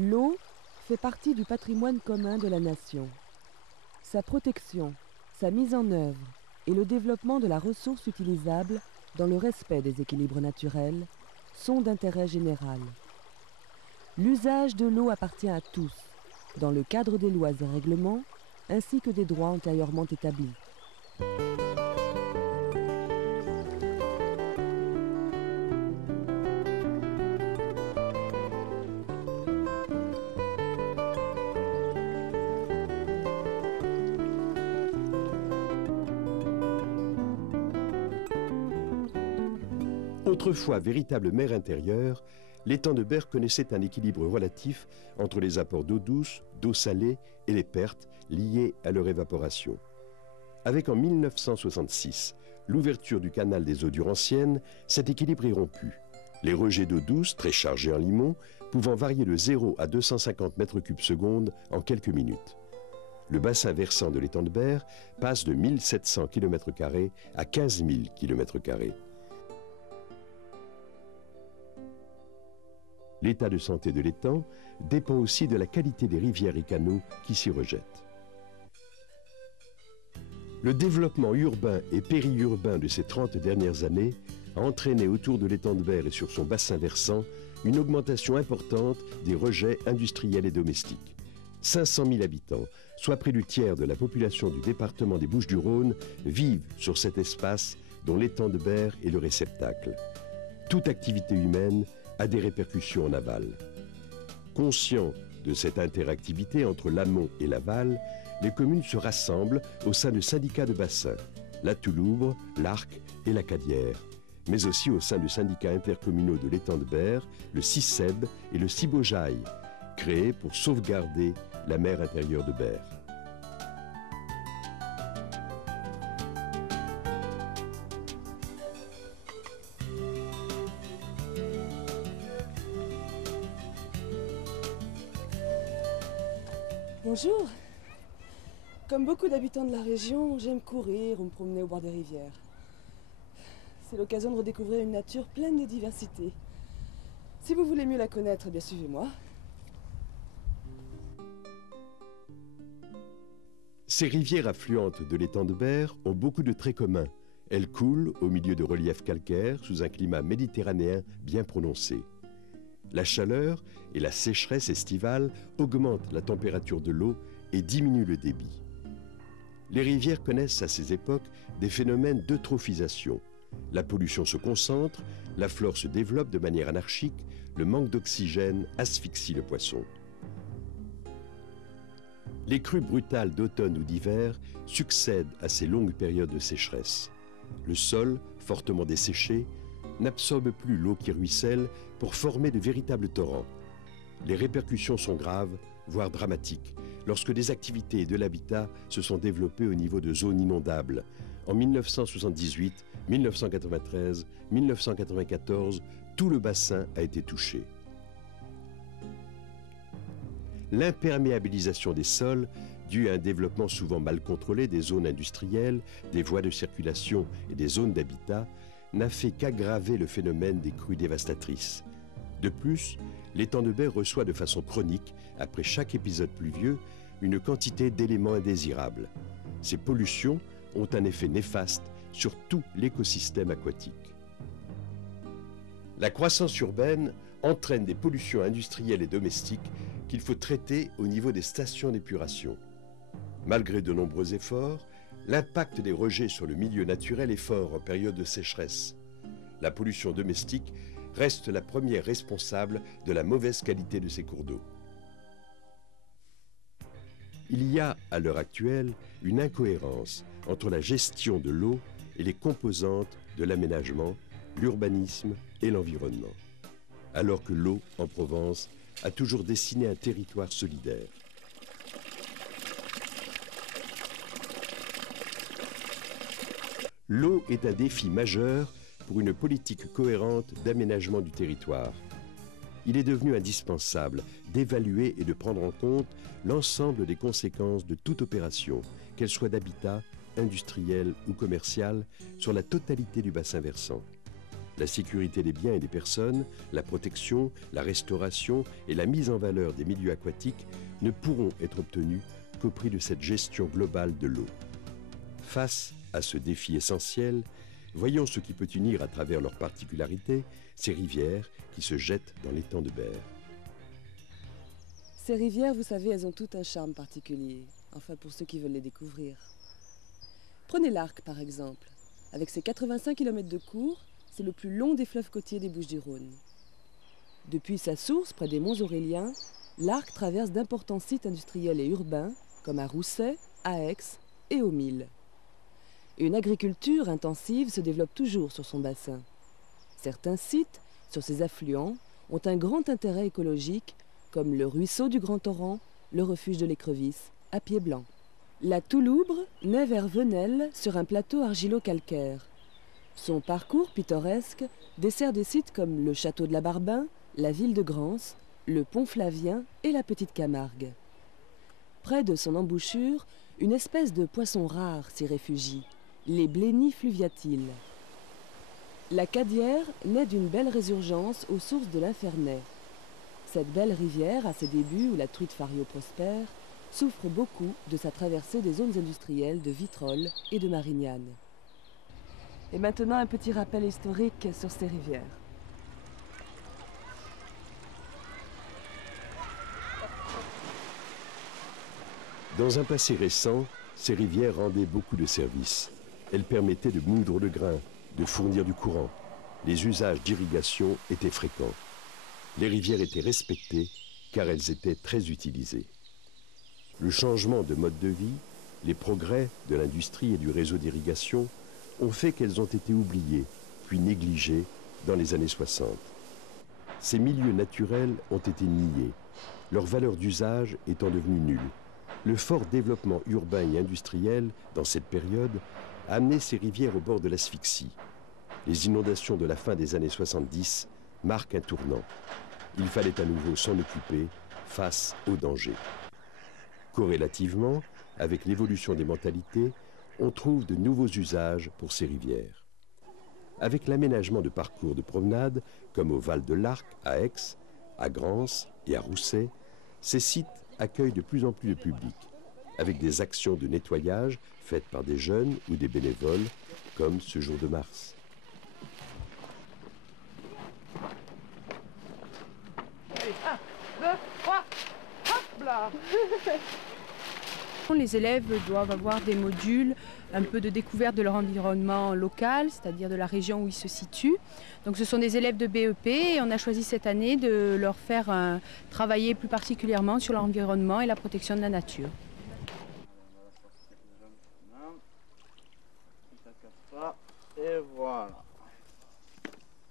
L'eau fait partie du patrimoine commun de la nation. Sa protection, sa mise en œuvre et le développement de la ressource utilisable dans le respect des équilibres naturels sont d'intérêt général. L'usage de l'eau appartient à tous, dans le cadre des lois et règlements, ainsi que des droits antérieurement établis. Autrefois véritable mer intérieure, l'étang de Berre connaissait un équilibre relatif entre les apports d'eau douce, d'eau salée et les pertes liées à leur évaporation. Avec en 1966 l'ouverture du canal des eaux duranciennes, cet équilibre est rompu. Les rejets d'eau douce, très chargés en limon, pouvant varier de 0 à 250 mètres cubes secondes en quelques minutes. Le bassin versant de l'étang de Berre passe de 1700 km² à 15 000 km². L'état de santé de l'étang dépend aussi de la qualité des rivières et canaux qui s'y rejettent. Le développement urbain et périurbain de ces 30 dernières années a entraîné autour de l'étang de Berre et sur son bassin versant une augmentation importante des rejets industriels et domestiques. 500 000 habitants, soit près du tiers de la population du département des Bouches-du-Rhône, vivent sur cet espace dont l'étang de Berre est le réceptacle. Toute activité humaine a des répercussions en aval. Conscients de cette interactivité entre l'amont et l'aval, les communes se rassemblent au sein de syndicats de bassin, la Touloubre, l'Arc et la Cadière, mais aussi au sein de syndicats intercommunaux de l'étang de Berre, le CICEB et le Cibojaï, créés pour sauvegarder la mer intérieure de Berre. Bonjour. Comme beaucoup d'habitants de la région, j'aime courir ou me promener au bord des rivières. C'est l'occasion de redécouvrir une nature pleine de diversité. Si vous voulez mieux la connaître, eh bien suivez-moi. Ces rivières affluentes de l'étang de Berre ont beaucoup de traits communs. Elles coulent au milieu de reliefs calcaires sous un climat méditerranéen bien prononcé. La chaleur et la sécheresse estivale augmentent la température de l'eau et diminuent le débit. Les rivières connaissent à ces époques des phénomènes d'eutrophisation. La pollution se concentre, la flore se développe de manière anarchique, le manque d'oxygène asphyxie le poisson. Les crues brutales d'automne ou d'hiver succèdent à ces longues périodes de sécheresse. Le sol, fortement desséché, n'absorbe plus l'eau qui ruisselle pour former de véritables torrents. Les répercussions sont graves, voire dramatiques, lorsque des activités et de l'habitat se sont développées au niveau de zones inondables. En 1978, 1993, 1994, tout le bassin a été touché. L'imperméabilisation des sols, due à un développement souvent mal contrôlé des zones industrielles, des voies de circulation et des zones d'habitat, n'a fait qu'aggraver le phénomène des crues dévastatrices. De plus, l'étang de Berre reçoit de façon chronique, après chaque épisode pluvieux, une quantité d'éléments indésirables. Ces pollutions ont un effet néfaste sur tout l'écosystème aquatique. La croissance urbaine entraîne des pollutions industrielles et domestiques qu'il faut traiter au niveau des stations d'épuration. Malgré de nombreux efforts, l'impact des rejets sur le milieu naturel est fort en période de sécheresse. La pollution domestique reste la première responsable de la mauvaise qualité de ces cours d'eau. Il y a, à l'heure actuelle, une incohérence entre la gestion de l'eau et les composantes de l'aménagement, l'urbanisme et l'environnement. Alors que l'eau, en Provence, a toujours dessiné un territoire solidaire. L'eau est un défi majeur pour une politique cohérente d'aménagement du territoire. Il est devenu indispensable d'évaluer et de prendre en compte l'ensemble des conséquences de toute opération, qu'elle soit d'habitat, industrielle ou commerciale, sur la totalité du bassin versant. La sécurité des biens et des personnes, la protection, la restauration et la mise en valeur des milieux aquatiques ne pourront être obtenues qu'au prix de cette gestion globale de l'eau. Face à ce défi essentiel, voyons ce qui peut unir à travers leurs particularités ces rivières qui se jettent dans l'étang de Berre. Ces rivières, vous savez, elles ont tout un charme particulier, enfin pour ceux qui veulent les découvrir. Prenez l'Arc par exemple. Avec ses 85 km de cours, c'est le plus long des fleuves côtiers des Bouches-du-Rhône. Depuis sa source, près des monts Auréliens, l'Arc traverse d'importants sites industriels et urbains, comme à Rousset, à Aix et au Mille. Une agriculture intensive se développe toujours sur son bassin. Certains sites, sur ses affluents, ont un grand intérêt écologique, comme le ruisseau du Grand Torrent, le refuge de l'écrevisse, à Pied Blanc. La Touloubre naît vers Venelle sur un plateau argilo-calcaire. Son parcours pittoresque dessert des sites comme le château de la Barbin, la ville de Grance, le pont Flavien et la Petite Camargue. Près de son embouchure, une espèce de poisson rare s'y réfugie, les blénies fluviatiles. La Cadière naît d'une belle résurgence aux sources de l'Infernais. Cette belle rivière, à ses débuts où la truite fario prospère, souffre beaucoup de sa traversée des zones industrielles de Vitrolles et de Marignane. Et maintenant, un petit rappel historique sur ces rivières. Dans un passé récent, ces rivières rendaient beaucoup de services. Elles permettaient de moudre le grain, de fournir du courant. Les usages d'irrigation étaient fréquents. Les rivières étaient respectées car elles étaient très utilisées. Le changement de mode de vie, les progrès de l'industrie et du réseau d'irrigation ont fait qu'elles ont été oubliées, puis négligées dans les années 60. Ces milieux naturels ont été niés, leur valeur d'usage étant devenue nulle. Le fort développement urbain et industriel dans cette période a amené ces rivières au bord de l'asphyxie. Les inondations de la fin des années 70 marquent un tournant. Il fallait à nouveau s'en occuper face aux dangers. Corrélativement, avec l'évolution des mentalités, on trouve de nouveaux usages pour ces rivières. Avec l'aménagement de parcours de promenade, comme au Val de l'Arc, à Aix, à Grance et à Rousset, ces sites accueillent de plus en plus de public, avec des actions de nettoyage faites par des jeunes ou des bénévoles, comme ce jour de mars. Allez, 1, 2, 3, hop là. Les élèves doivent avoir des modules un peu de découverte de leur environnement local, c'est-à-dire de la région où ils se situent. Donc ce sont des élèves de BEP et on a choisi cette année de leur faire travailler plus particulièrement sur l'environnement et la protection de la nature. Et voilà.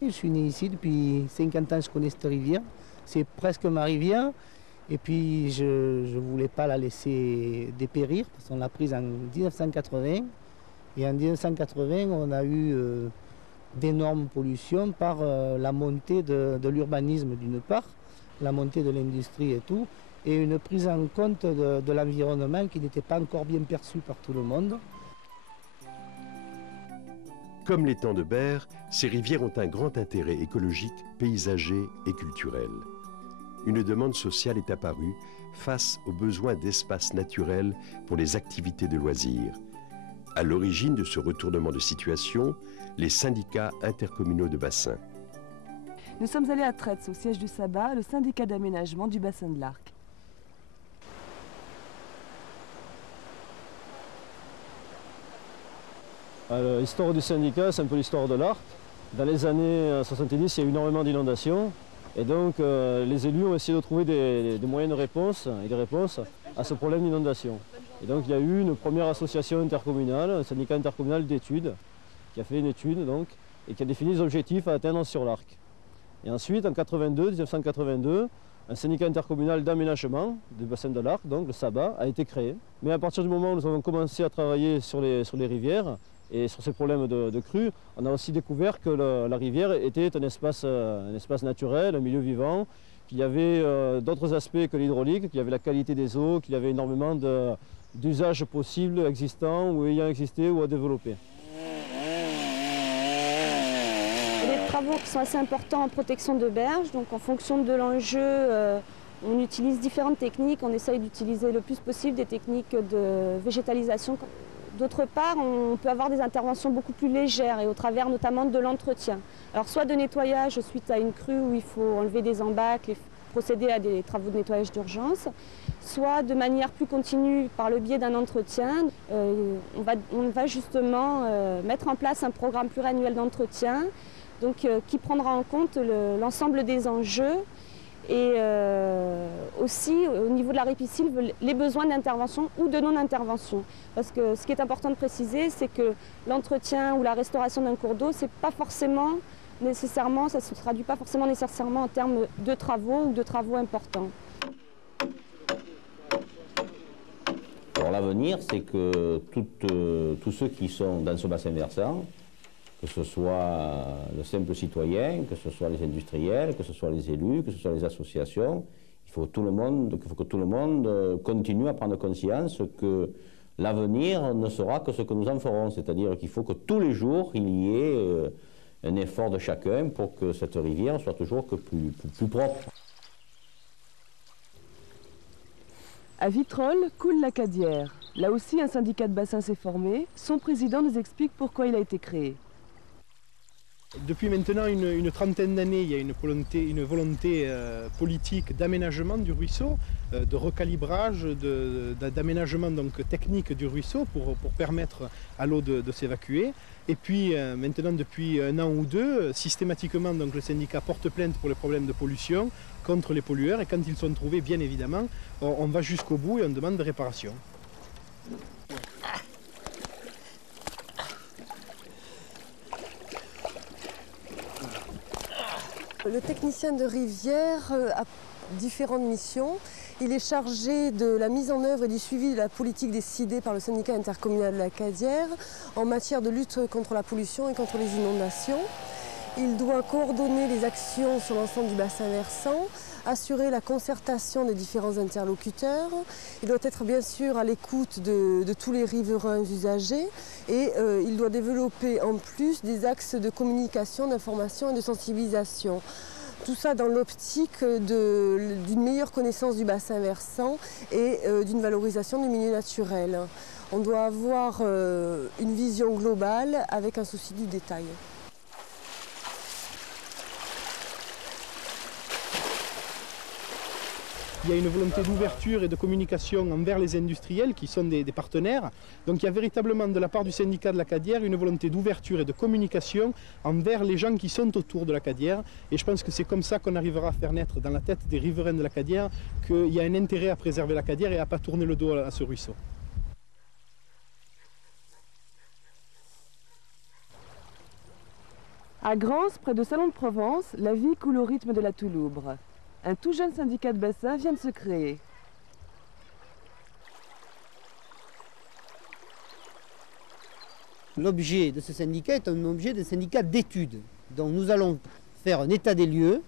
Je suis né ici depuis 50 ans, je connais cette rivière. C'est presque ma rivière. Et puis je ne voulais pas la laisser dépérir parce qu'on l'a prise en 1980. Et en 1980, on a eu d'énormes pollutions par la montée de l'urbanisme d'une part, la montée de l'industrie et tout, et une prise en compte de l'environnement qui n'était pas encore bien perçue par tout le monde. Comme l'étang de Berre, ces rivières ont un grand intérêt écologique, paysager et culturel. Une demande sociale est apparue face aux besoins d'espaces naturels pour les activités de loisirs. À l'origine de ce retournement de situation, les syndicats intercommunaux de bassin. Nous sommes allés à Traitz, au siège du Sabbat, le syndicat d'aménagement du bassin de l'Arc. L'histoire du syndicat, c'est un peu l'histoire de l'Arc. Dans les années 70, il y a eu énormément d'inondations. Et donc, les élus ont essayé de trouver des moyens de réponse et des réponses à ce problème d'inondation. Et donc, il y a eu une première association intercommunale, un syndicat intercommunal d'études, qui a fait une étude donc, et qui a défini les objectifs à atteindre sur l'Arc. Et ensuite, en 1982, un syndicat intercommunal d'aménagement du bassin de l'Arc, donc le SABA, a été créé. Mais à partir du moment où nous avons commencé à travailler sur les rivières, et sur ces problèmes de crues, on a aussi découvert que la rivière était un espace naturel, un milieu vivant, qu'il y avait d'autres aspects que l'hydraulique, qu'il y avait la qualité des eaux, qu'il y avait énormément d'usages possibles, existants, ou ayant existé, ou à développer. Elle est travaux qui sont assez importants en protection de berges. Donc en fonction de l'enjeu, on utilise différentes techniques. On essaye d'utiliser le plus possible des techniques de végétalisation. D'autre part, on peut avoir des interventions beaucoup plus légères et au travers notamment de l'entretien. Alors soit de nettoyage suite à une crue où il faut enlever des embâcles et procéder à des travaux de nettoyage d'urgence, soit de manière plus continue par le biais d'un entretien. On va justement mettre en place un programme pluriannuel d'entretien qui prendra en compte l'ensemble des enjeux et aussi au niveau de la ripisylve les besoins d'intervention ou de non-intervention. Parce que ce qui est important de préciser, c'est que l'entretien ou la restauration d'un cours d'eau, c'est pas forcément nécessairement, ça ne se traduit pas forcément nécessairement en termes de travaux ou de travaux importants. Alors l'avenir, c'est que tous ceux qui sont dans ce bassin versant, que ce soit le simple citoyen, que ce soit les industriels, que ce soit les élus, que ce soit les associations, il faut que tout le monde continue à prendre conscience que l'avenir ne sera que ce que nous en ferons. C'est-à-dire qu'il faut que tous les jours, il y ait un effort de chacun pour que cette rivière soit toujours plus propre. À Vitrolles coule la Cadière. Là aussi, un syndicat de bassin s'est formé. Son président nous explique pourquoi il a été créé. Depuis maintenant une trentaine d'années, il y a une volonté politique d'aménagement du ruisseau, de recalibrage, d'aménagement technique du ruisseau pour permettre à l'eau de s'évacuer. Et puis maintenant, depuis un an ou deux, systématiquement le syndicat porte plainte pour les problèmes de pollution contre les pollueurs. Et quand ils sont trouvés, bien évidemment, on va jusqu'au bout et on demande des réparations. Le technicien de rivière a différentes missions. Il est chargé de la mise en œuvre et du suivi de la politique décidée par le syndicat intercommunal de la Cadière en matière de lutte contre la pollution et contre les inondations. Il doit coordonner les actions sur l'ensemble du bassin versant, assurer la concertation des différents interlocuteurs. Il doit être bien sûr à l'écoute de tous les riverains usagers et il doit développer en plus des axes de communication, d'information et de sensibilisation. Tout ça dans l'optique d'une meilleure connaissance du bassin versant et d'une valorisation du milieu naturel. On doit avoir une vision globale avec un souci du détail. Il y a une volonté d'ouverture et de communication envers les industriels qui sont des partenaires. Donc il y a véritablement de la part du syndicat de la Cadière une volonté d'ouverture et de communication envers les gens qui sont autour de la Cadière. Et je pense que c'est comme ça qu'on arrivera à faire naître dans la tête des riverains de la Cadière qu'il y a un intérêt à préserver la Cadière et à ne pas tourner le dos à ce ruisseau. À Grance, près de Salon de Provence, la vie coule au rythme de la Touloubre. Un tout jeune syndicat de bassin vient de se créer. L'objet de ce syndicat est un objet de syndicat d'études. Donc nous allons faire un état des lieux,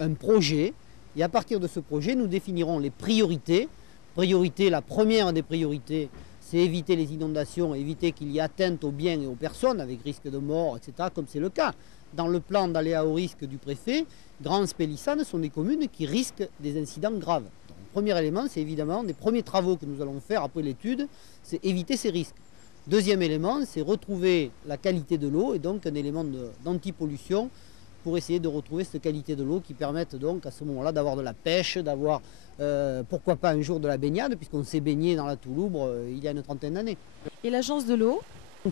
un projet, et à partir de ce projet, nous définirons les priorités. La première des priorités, c'est éviter les inondations, éviter qu'il y ait atteinte aux biens et aux personnes, avec risque de mort, etc., comme c'est le cas. Dans le plan d'aléa au risque du préfet, Grance, Pélissane sont des communes qui risquent des incidents graves. Donc, le premier élément, c'est évidemment, des premiers travaux que nous allons faire après l'étude, c'est éviter ces risques. Deuxième élément, c'est retrouver la qualité de l'eau et donc un élément d'antipollution pour essayer de retrouver cette qualité de l'eau qui permette donc à ce moment-là d'avoir de la pêche, d'avoir pourquoi pas un jour de la baignade, puisqu'on s'est baigné dans la Touloubre il y a une trentaine d'années. Et l'agence de l'eau ?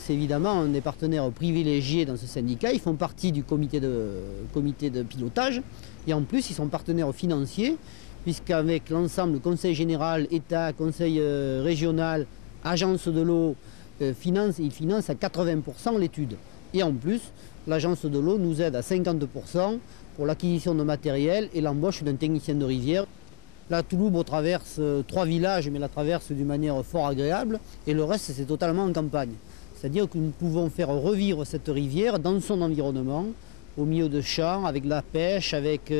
C'est évidemment un des partenaires privilégiés dans ce syndicat. Ils font partie du comité de pilotage et en plus ils sont partenaires financiers puisqu'avec l'ensemble, conseil général, État, conseil régional, agence de l'eau, ils financent à 80% l'étude. Et en plus, l'agence de l'eau nous aide à 50% pour l'acquisition de matériel et l'embauche d'un technicien de rivière. La Touloubre traverse 3 villages, mais la traverse d'une manière fort agréable et le reste c'est totalement en campagne. C'est-à-dire que nous pouvons faire revivre cette rivière dans son environnement, au milieu de champs, avec la pêche, avec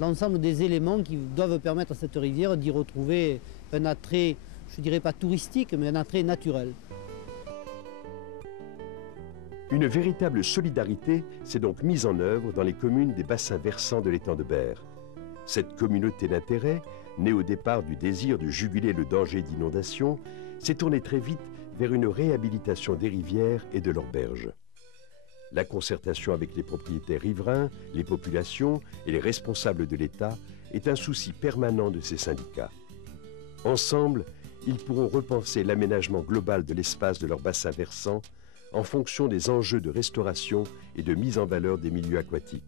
l'ensemble des éléments qui doivent permettre à cette rivière d'y retrouver un attrait, je ne dirais pas touristique, mais un attrait naturel. Une véritable solidarité s'est donc mise en œuvre dans les communes des bassins versants de l'étang de Berre. Cette communauté d'intérêt, née au départ du désir de juguler le danger d'inondation, s'est tournée très vite vers une réhabilitation des rivières et de leurs berges. La concertation avec les propriétaires riverains, les populations et les responsables de l'État est un souci permanent de ces syndicats. Ensemble, ils pourront repenser l'aménagement global de l'espace de leur bassin versant en fonction des enjeux de restauration et de mise en valeur des milieux aquatiques.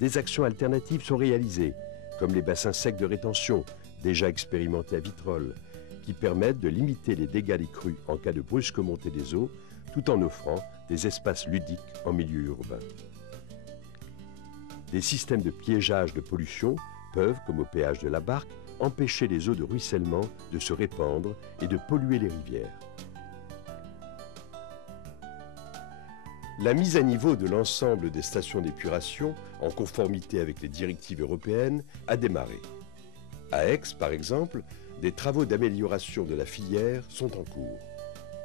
Des actions alternatives sont réalisées, comme les bassins secs de rétention, déjà expérimentés à Vitrolles, qui permettent de limiter les dégâts des crues en cas de brusque montée des eaux, tout en offrant des espaces ludiques en milieu urbain. Des systèmes de piégeage de pollution peuvent, comme au péage de la Barque, empêcher les eaux de ruissellement de se répandre et de polluer les rivières. La mise à niveau de l'ensemble des stations d'épuration, en conformité avec les directives européennes, a démarré. À Aix, par exemple, des travaux d'amélioration de la filière sont en cours.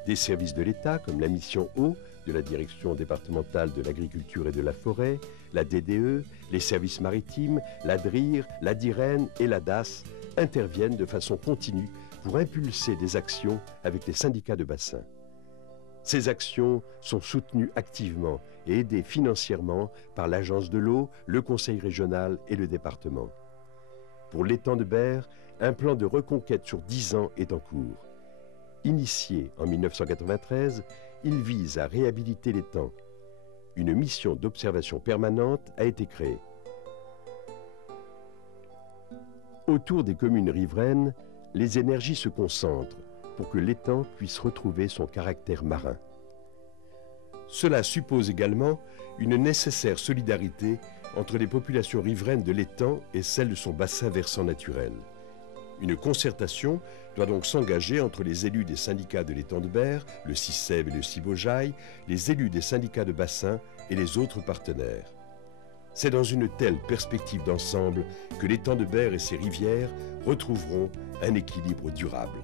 Des services de l'État, comme la mission eau de la Direction départementale de l'agriculture et de la forêt, la DDE, les services maritimes, la DRIR, la DIREN et la DAS, interviennent de façon continue pour impulser des actions avec les syndicats de bassin. Ces actions sont soutenues activement et aidées financièrement par l'Agence de l'eau, le Conseil régional et le département. Pour l'étang de Berre, un plan de reconquête sur 10 ans est en cours. Initié en 1993, il vise à réhabiliter l'étang. Une mission d'observation permanente a été créée. Autour des communes riveraines, les énergies se concentrent pour que l'étang puisse retrouver son caractère marin. Cela suppose également une nécessaire solidarité entre les populations riveraines de l'étang et celles de son bassin versant naturel. Une concertation doit donc s'engager entre les élus des syndicats de l'étang de Berre, le CICEV et le CIBOJAI, les élus des syndicats de bassin et les autres partenaires. C'est dans une telle perspective d'ensemble que l'étang de Berre et ses rivières retrouveront un équilibre durable.